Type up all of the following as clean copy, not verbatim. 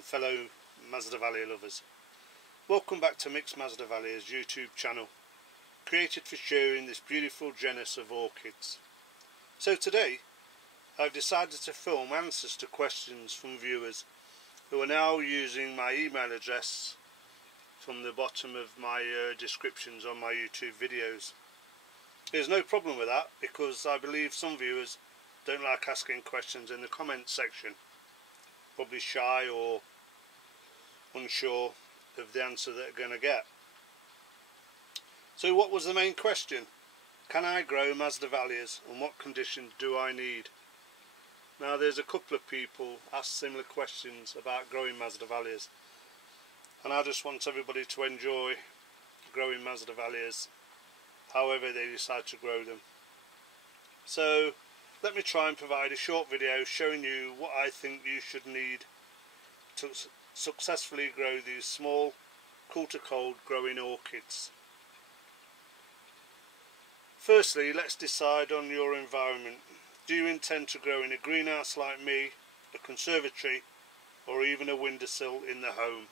and fellow Masdevallia lovers. Welcome back to Mixed Masdevallia's YouTube channel, created for sharing this beautiful genus of orchids. So today I've decided to film answers to questions from viewers who are now using my email address from the bottom of my descriptions on my YouTube videos. There's no problem with that, because I believe some viewers don't like asking questions in the comments section, probably shy or unsure of the answer they're going to get. So what was the main question? Can I grow Masdevallias, and what conditions do I need? Now there's a couple of people asked similar questions about growing Masdevallias, and I just want everybody to enjoy growing Masdevallias however they decide to grow them. So let me try and provide a short video showing you what I think you should need to successfully grow these small, cool to cold growing orchids. Firstly, let's decide on your environment. Do you intend to grow in a greenhouse like me, a conservatory, or even a windowsill in the home?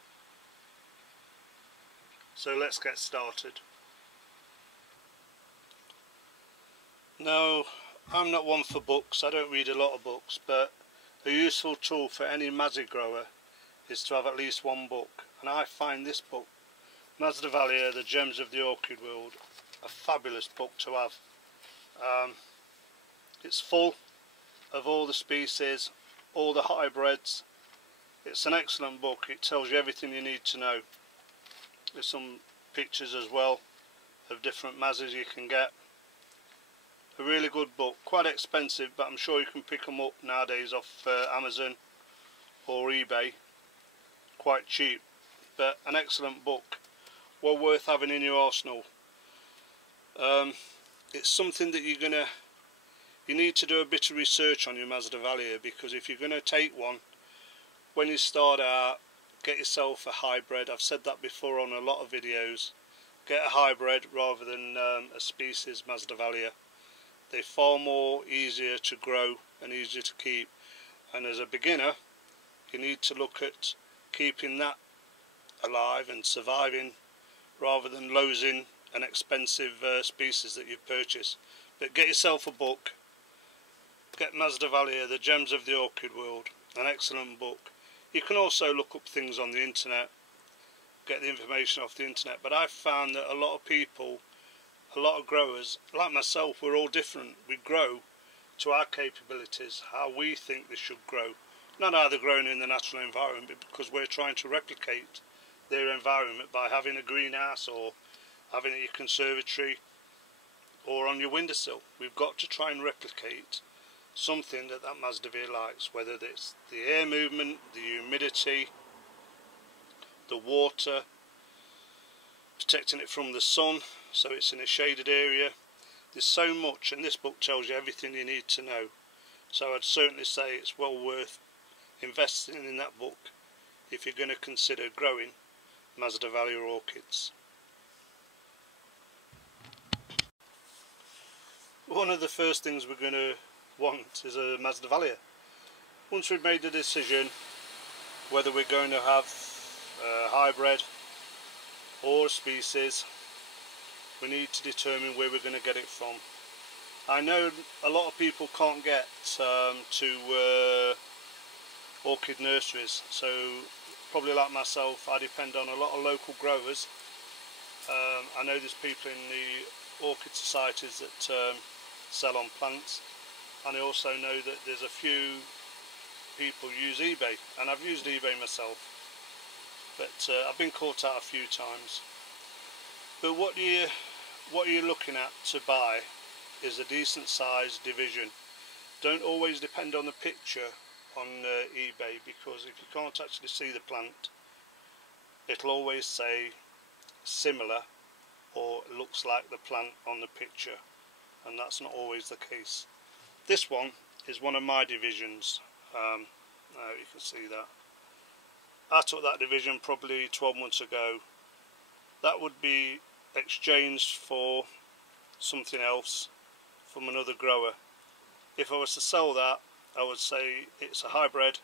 So let's get started. Now, I'm not one for books, I don't read a lot of books, but a useful tool for any Mazzy grower is to have at least one book, and I find this book, Masdevallia, the Gems of the Orchid World, a fabulous book to have. It's full of all the species, all the hybrids. It's an excellent book. It tells you everything you need to know. There's some pictures as well of different Mazzes you can get. A really good book, quite expensive, but I'm sure you can pick them up nowadays off Amazon or eBay, quite cheap, but an excellent book, well worth having in your arsenal. It's something that you need to do a bit of research on your Masdevallia, because if you're going to take one, when you start out, get yourself a hybrid. I've said that before on a lot of videos. Get a hybrid rather than a species Masdevallia. They're far more easier to grow and easier to keep, and as a beginner you need to look at keeping that alive and surviving rather than losing an expensive species that you've purchased. But get yourself a book, get Masdevallia, the Gems of the Orchid World, an excellent book. You can also look up things on the internet, get the information off the internet, but I've found that a lot of people, a lot of growers, like myself, we're all different. We grow to our capabilities, how we think they should grow. Not how they're grown in the natural environment, but because we're trying to replicate their environment by having a greenhouse or having it in your conservatory or on your windowsill. We've got to try and replicate something that Masdevallia likes, whether it's the air movement, the humidity, the water, protecting it from the sun so it's in a shaded area. There's so much, and this book tells you everything you need to know. So I'd certainly say it's well worth investing in that book if you're going to consider growing Masdevallia orchids. One of the first things we're going to want is a Masdevallia. Once we've made the decision whether we're going to have a hybrid or a species, we need to determine where we're going to get it from. I know a lot of people can't get to orchid nurseries, so probably like myself, I depend on a lot of local growers. I know there's people in the orchid societies that sell on plants, and I also know that there's a few people use eBay, and I've used eBay myself, but I've been caught out a few times. But what you're looking at to buy is a decent sized division. Don't always depend on the picture on eBay, because if you can't actually see the plant, it'll always say similar or looks like the plant on the picture, and that's not always the case. This one is one of my divisions. Now you can see that. I took that division probably 12 months ago. That would be exchanged for something else from another grower. If I was to sell that, I would say it's a hybrid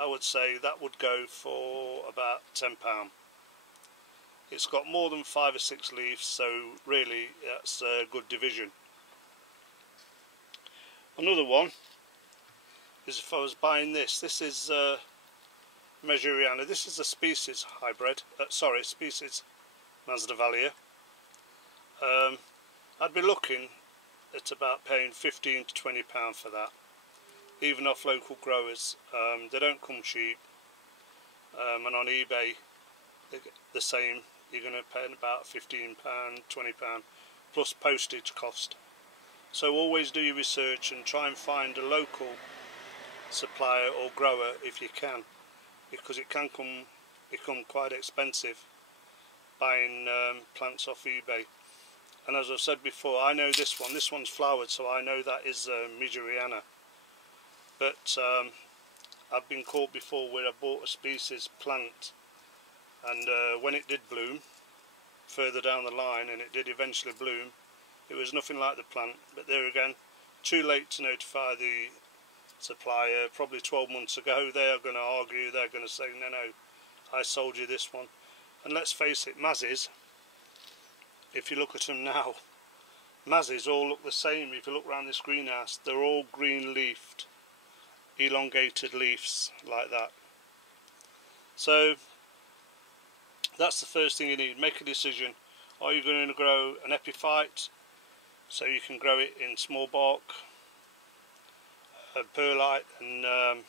I would say that would go for about £10. It's got more than 5 or 6 leaves, so really that's a good division. Another one is if I was buying this. This is Masdevallia. This is a species hybrid. Species Masdevallia. I'd be looking at about paying £15 to £20 for that, even off local growers. They don't come cheap, and on eBay the same. You're going to pay about £15, £20 plus postage cost. So always do your research and try and find a local supplier or grower if you can, because it can become quite expensive buying plants off eBay. And as I've said before, I know this one's flowered, so I know that is Masdevallia. But I've been caught before where I bought a species plant, and when it did bloom further down the line, and it did eventually bloom, it was nothing like the plant. But there again, too late to notify the supplier. Probably 12 months ago they are going to argue, they're going to say no, I sold you this one. And let's face it, mazzies, if you look at them now, mazzies all look the same. If you look around this greenhouse, they're all green leafed, elongated leaves like that. So that's the first thing you need. Make a decision. Are you going to grow an epiphyte so you can grow it in small bark, perlite and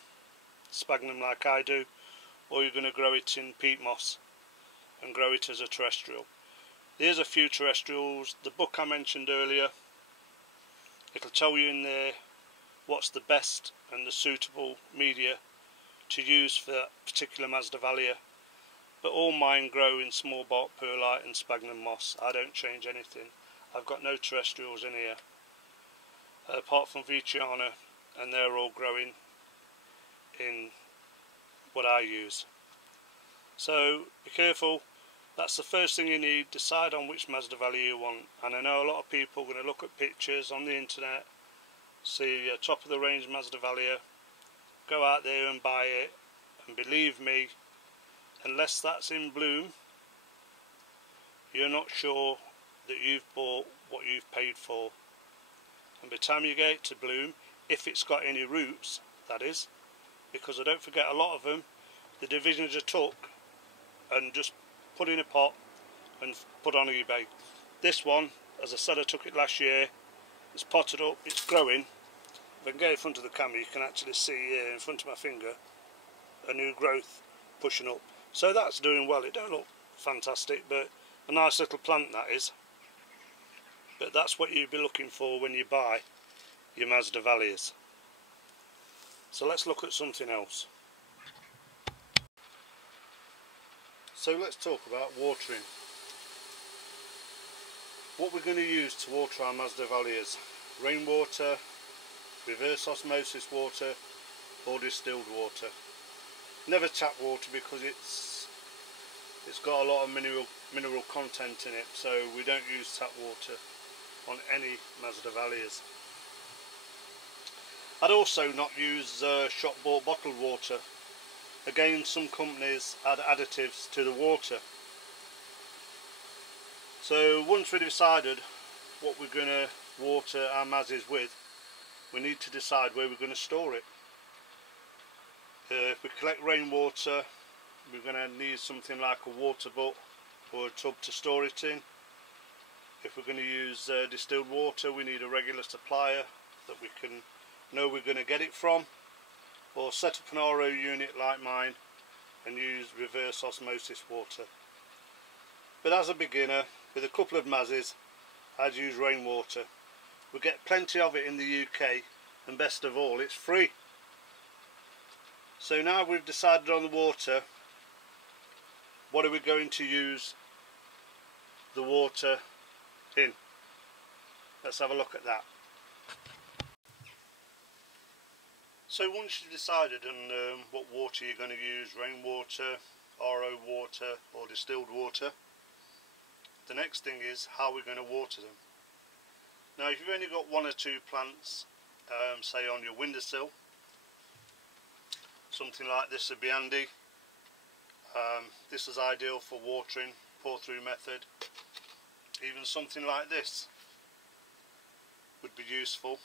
sphagnum like I do, or you're going to grow it in peat moss and grow it as a terrestrial? Here's a few terrestrials. The book I mentioned earlier, it'll tell you in there what's the best and the suitable media to use for that particular Masdevallia. But all mine grow in small bark perlite and sphagnum moss. I don't change anything. I've got no terrestrials in here apart from Viciana, and they're all growing in what I use. So be careful. That's the first thing you need. Decide on which Masdevallia you want. And I know a lot of people are going to look at pictures on the internet, see a top of the range Masdevallia, go out there and buy it, and believe me, unless that's in bloom, you're not sure that you've bought what you've paid for. And by the time you get it to bloom, if it's got any roots, that is, because I don't forget, a lot of them, the divisions are took and just put in a pot and put on eBay. This one, as I said, I took it last year. It's potted up, it's growing. If I can get in front of the camera, you can actually see here in front of my finger a new growth pushing up. So that's doing well. It don't look fantastic, but a nice little plant that is. But that's what you'd be looking for when you buy your Masdevallias. So let's look at something else. So let's talk about watering. What we're going to use to water our Masdevallias: rainwater, reverse osmosis water, or distilled water. Never tap water, because it's got a lot of mineral content in it, so we don't use tap water on any Masdevallias. I'd also not use shop bought bottled water. Again, some companies add additives to the water. So once we've decided what we're going to water our mazzies with, we need to decide where we're going to store it. If we collect rainwater, we're going to need something like a water butt or a tub to store it in. If we're going to use distilled water, we need a regular supplier that we can know we're going to get it from, or set up an RO unit like mine and use reverse osmosis water. But as a beginner, with a couple of mazzies, I'd use rainwater. We get plenty of it in the UK, and best of all, it's free. So now we've decided on the water, what are we going to use the water in? Let's have a look at that. So once you've decided on what water you're going to use, rainwater, RO water or distilled water, the next thing is how we're going to water them. Now if you've only got one or two plants, say on your windowsill, something like this would be handy. This is ideal for watering, pour through method. Even something like this would be useful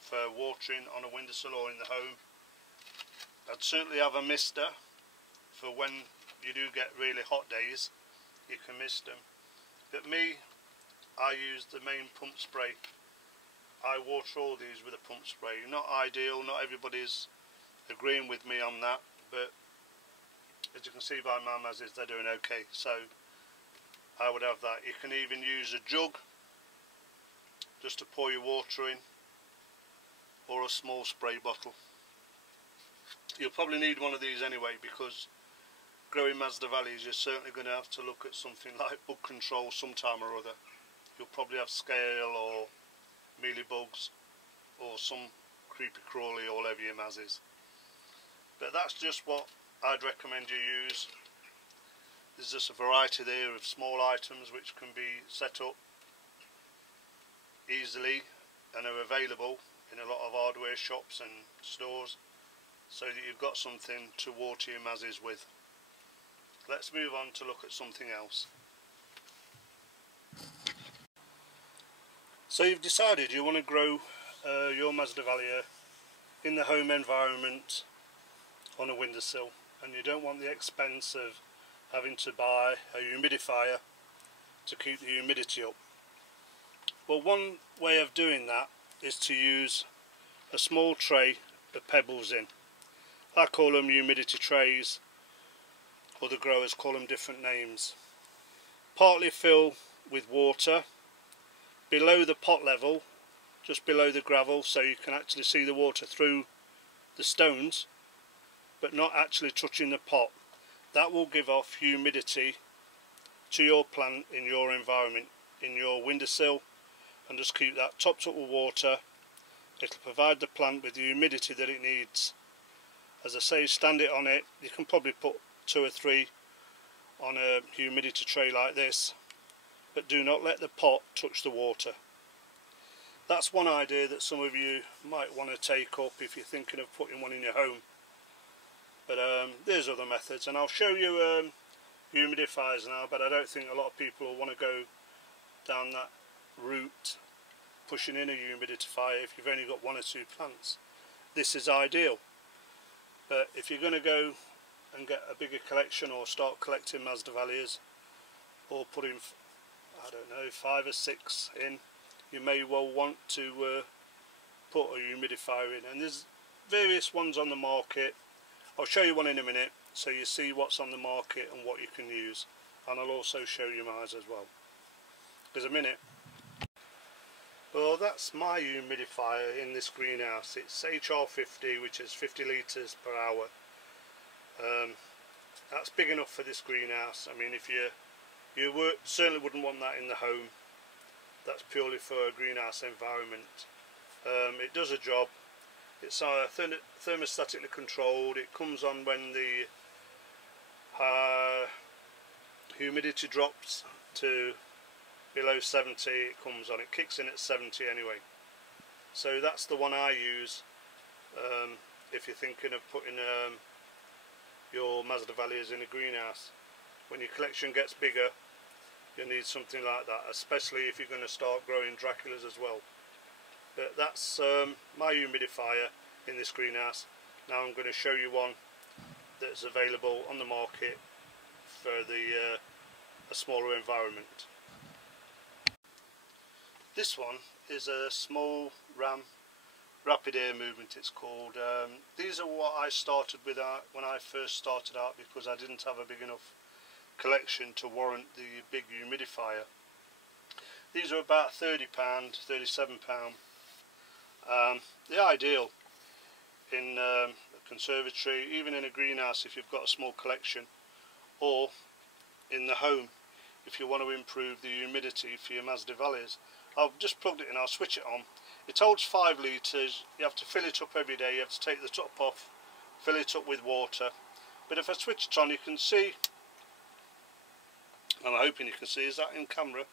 for watering on a windowsill or in the home. I'd certainly have a mister for when you do get really hot days, you can mist them. But me, I use the main pump spray. I water all these with a pump spray. Not ideal, not everybody's agreeing with me on that, but as you can see by my mazes, they're doing okay, so I would have that. You can even use a jug just to pour your water in, or a small spray bottle. You'll probably need one of these anyway, because growing Masdevallias, you're certainly going to have to look at something like bug control sometime or other. You'll probably have scale or mealybugs or some creepy crawly all over your mazes. But that's just what I'd recommend you use. There's just a variety there of small items which can be set up easily and are available in a lot of hardware shops and stores, so that you've got something to water your mazes with. Let's move on to look at something else. So you've decided you want to grow your Masdevallia in the home environment on a windowsill, and you don't want the expense of having to buy a humidifier to keep the humidity up. Well, one way of doing that is to use a small tray of pebbles in. I call them humidity trays, other growers call them different names. Partly fill with water below the pot level, just below the gravel, so you can actually see the water through the stones but not actually touching the pot. That will give off humidity to your plant in your environment, in your windowsill, and just keep that topped up with water. It'll provide the plant with the humidity that it needs. As I say, stand it on it. You can probably put 2 or 3 on a humidity tray like this, but do not let the pot touch the water. That's one idea that some of you might want to take up if you're thinking of putting one in your home. But there's other methods, and I'll show you humidifiers now, but I don't think a lot of people will want to go down that route, pushing in a humidifier if you've only got 1 or 2 plants. This is ideal. But if you're going to go and get a bigger collection, or start collecting Masdevallias, or putting, I don't know, 5 or 6 in, you may well want to put a humidifier in. And there's various ones on the market. I'll show you one in a minute, so you see what's on the market and what you can use, and I'll also show you mine as well. There's a minute. Well, that's my humidifier in this greenhouse. It's HR50, which is 50 litres per hour. That's big enough for this greenhouse. I mean, if you certainly wouldn't want that in the home. That's purely for a greenhouse environment. It does a job. It's thermostatically controlled. It comes on when the humidity drops to below 70. It comes on. It kicks in at 70 anyway. So that's the one I use if you're thinking of putting your Masdevallias in a greenhouse. When your collection gets bigger, you'll need something like that, especially if you're going to start growing Draculas as well. But that's my humidifier in this greenhouse. Now I'm going to show you one that's available on the market for a smaller environment. This one is a small ram rapid air movement, it's called. These are what I started with when I first started out, because I didn't have a big enough collection to warrant the big humidifier. These are about £30, £37. They're ideal in a conservatory, even in a greenhouse if you've got a small collection, or in the home if you want to improve the humidity for your Masdevallias. I've just plugged it in, I'll switch it on. It holds 5 litres, you have to fill it up every day, you have to take the top off, fill it up with water. But if I switch it on, you can see, and I'm hoping you can see, is that in camera?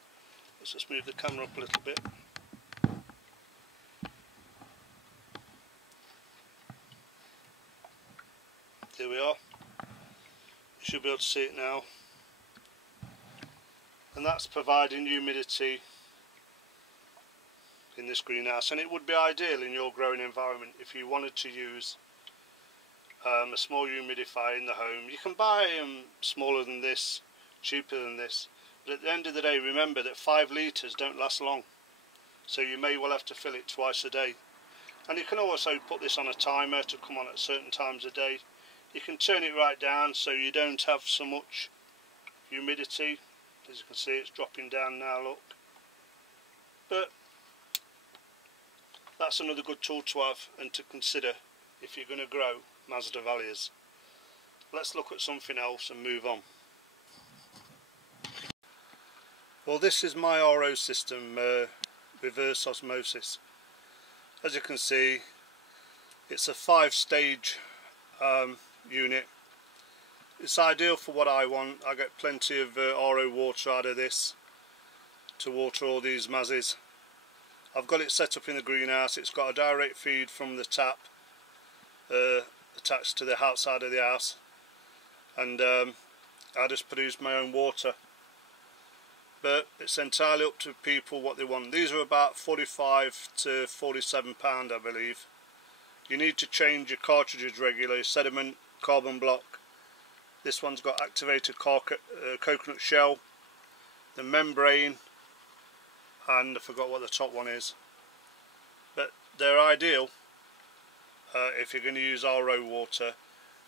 Let's just move the camera up a little bit. Here we are. You should be able to see it now. And that's providing humidity in this greenhouse, and it would be ideal in your growing environment if you wanted to use a small humidifier in the home. You can buy them smaller than this, cheaper than this, but at the end of the day, remember that 5 litres don't last long, so you may well have to fill it twice a day. And you can also put this on a timer to come on at certain times of day. You can turn it right down so you don't have so much humidity. As you can see, it's dropping down now, look. But that's another good tool to have and to consider if you're going to grow Masdevallias. Let's look at something else and move on. Well, this is my RO system, reverse osmosis. As you can see, it's a 5-stage unit. It's ideal for what I want. I get plenty of RO water out of this to water all these mazzies. I've got it set up in the greenhouse. It's got a direct feed from the tap attached to the outside of the house, and I just produce my own water. But it's entirely up to people what they want. These are about 45 to 47 pound, I believe. You need to change your cartridges regularly. Sediment, carbon block. This one's got activated coconut shell, the membrane, and I forgot what the top one is. But they're ideal if you're going to use RO water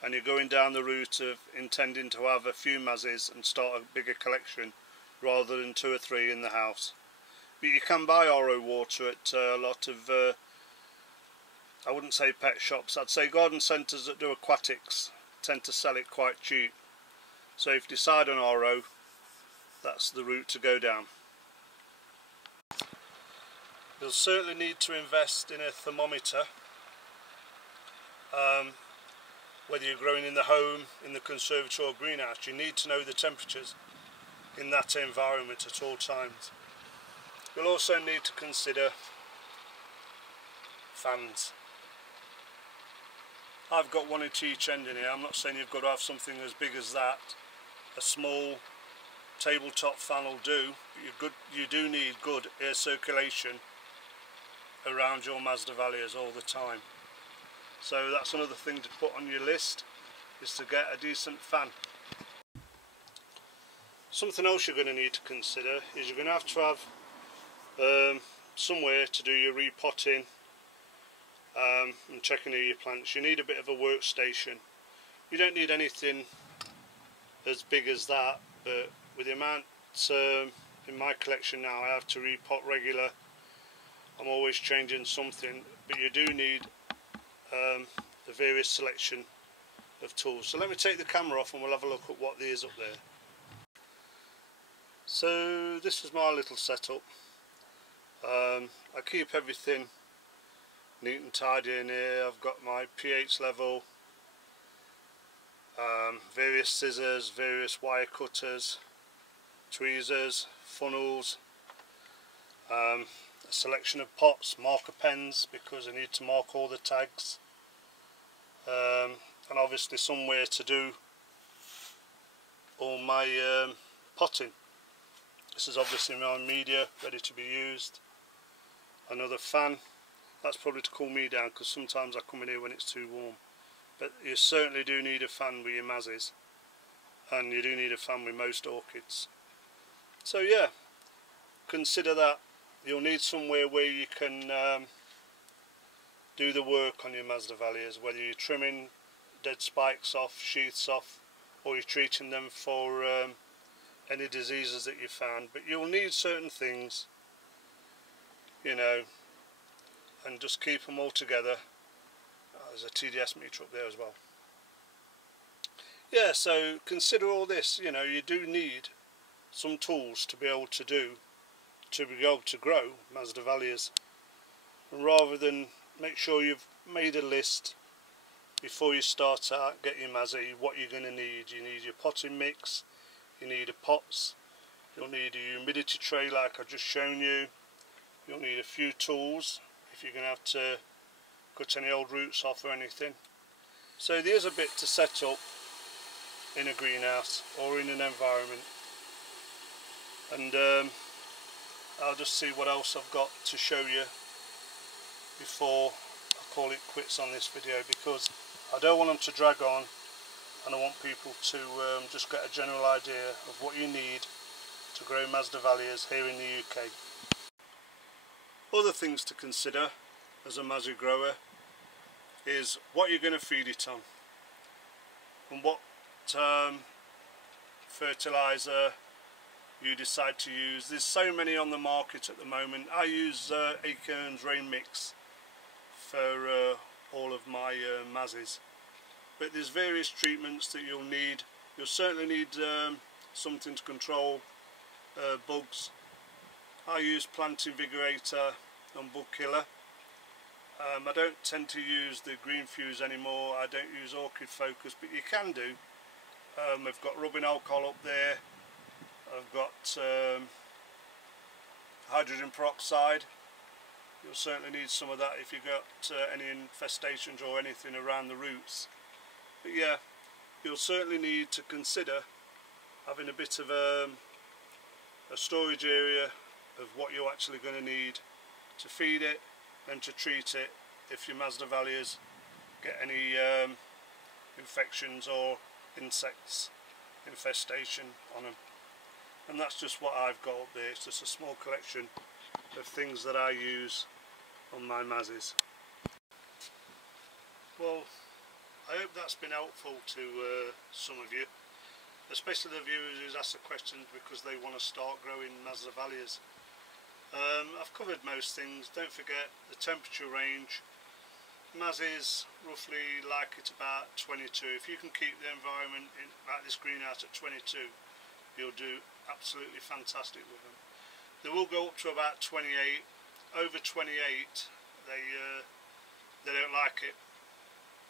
and you're going down the route of intending to have a few mazzies and start a bigger collection rather than 2 or 3 in the house. But you can buy RO water at a lot of, I wouldn't say pet shops, I'd say garden centres that do aquatics tend to sell it quite cheap. So if you decide on RO, that's the route to go down. You'll certainly need to invest in a thermometer, whether you're growing in the home, in the conservatory or greenhouse. You need to know the temperatures in that environment at all times. You'll also need to consider fans. I've got one at each end in here. I'm not saying you've got to have something as big as that. A small tabletop fan will do, but you do need good air circulation around your Masdevallias all the time. So that's another thing to put on your list, is to get a decent fan. Something else you're going to need to consider is you're going to have somewhere to do your repotting and checking of your plants. You need a bit of a workstation. You don't need anything as big as that, but with the amount in my collection now, I have to repot regular. I'm always changing something, but you do need the various selection of tools. So let me take the camera off and we'll have a look at what there is up there. So this is my little setup. I keep everything neat and tidy in here. I've got my pH level, various scissors, various wire cutters, tweezers, funnels, a selection of pots, marker pens because I need to mark all the tags, and obviously somewhere to do all my potting. This is obviously my media ready to be used. Another fan, that's probably to cool me down because sometimes I come in here when it's too warm. But you certainly do need a fan with your mazzies, and you do need a fan with most orchids. So yeah, consider that. You'll need somewhere where you can do the work on your Masdevallias, whether you're trimming dead spikes off, sheaths off, or you're treating them for any diseases that you found. But you'll need certain things, you know, and just keep them all together. There's a TDS meter up there as well. Yeah, so consider all this. You know, you do need some tools to be able to grow Masdevallias. And rather than make sure you've made a list before you start out, get your mazzy, what you're going to need. You need your potting mix, you need a pots, you'll need a humidity tray like I've just shown you, you'll need a few tools if you're going to have to cut any old roots off or anything. So there's a bit to set up in a greenhouse or in an environment, and I'll just see what else I've got to show you before I call it quits on this video, because I don't want them to drag on, and I want people to just get a general idea of what you need to grow Masdevallias here in the UK. Other things to consider as a Mazzy grower is what you're going to feed it on, and what fertiliser you decide to use. There's so many on the market at the moment. I use Acorn's Rain Mix for all of my Mazzies, but there's various treatments that you'll need. You'll certainly need something to control bugs. I use Plant Invigorator and Bug Killer. I don't tend to use the Green Fuse anymore. I don't use Orchid Focus, but you can do. I've got rubbing alcohol up there. I've got hydrogen peroxide. You'll certainly need some of that if you've got any infestations or anything around the roots. But yeah, you'll certainly need to consider having a bit of a storage area of what you're actually going to need to feed it and to treat it if your Masdevallias get any infections or insects infestation on them. And that's just what I've got up there. It's just a small collection of things that I use on my Mazzies. Well, I hope that's been helpful to some of you, especially the viewers who ask the questions because they want to start growing Masdevallias. I've covered most things. Don't forget the temperature range. Mazzies roughly like it about 22. If you can keep the environment in like this greenhouse at 22, you'll do absolutely fantastic with them. They will go up to about 28. Over 28, they don't like it.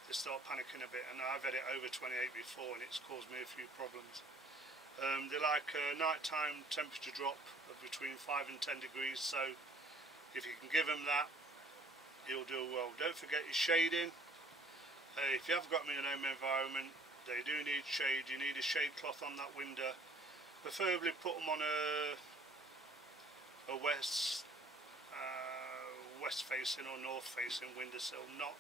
They start panicking a bit, and I've had it over 28 before, and it's caused me a few problems. They like a nighttime temperature drop of between 5 and 10 degrees, so if you can give them that, you'll do well. Don't forget your shading. If you have got them in an home environment, they do need shade. You need a shade cloth on that window. Preferably put them on a west facing or north facing windowsill, not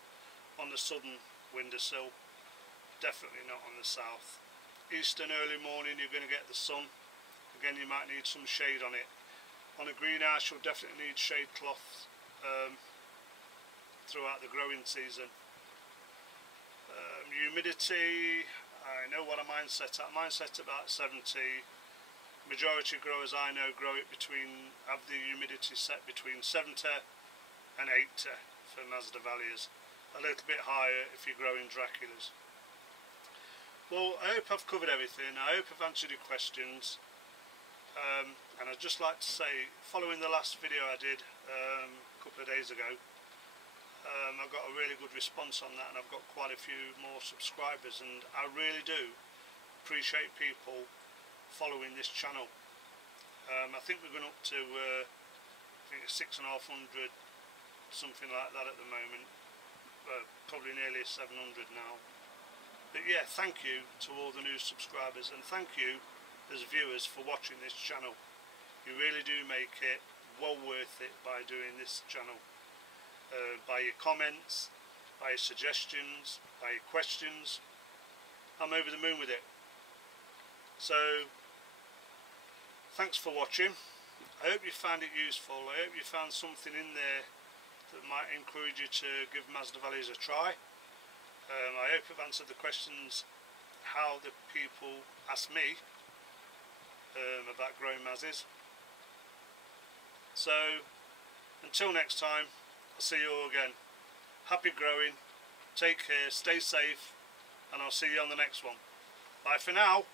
on the southern windowsill, definitely not on the south. East and early morning you're going to get the sun. Again, you might need some shade on it. On a greenhouse you'll definitely need shade cloth throughout the growing season. Humidity, I know what mine's set at. Mine's set about 70. Majority growers I know grow it have the humidity set between 70 and 80 for Masdevallias. A little bit higher if you're growing Draculas. Well, I hope I've covered everything. I hope I've answered your questions. And I'd just like to say, following the last video I did a couple of days ago, I got a really good response on that, and I've got quite a few more subscribers, and I really do appreciate people following this channel. I think we're going up to I think it's 6,500, something like that at the moment. Probably nearly 700 now. But yeah, thank you to all the new subscribers, and thank you as viewers for watching this channel. You really do make it well worth it by doing this channel. By your comments, by your suggestions, by your questions. I'm over the moon with it. So thanks for watching. I hope you found it useful. I hope you found something in there that might encourage you to give Masdevallias a try. I hope I've answered the questions how the people ask me about growing Mazzies. So until next time, I'll see you all again. Happy growing, take care, stay safe, and I'll see you on the next one. Bye for now.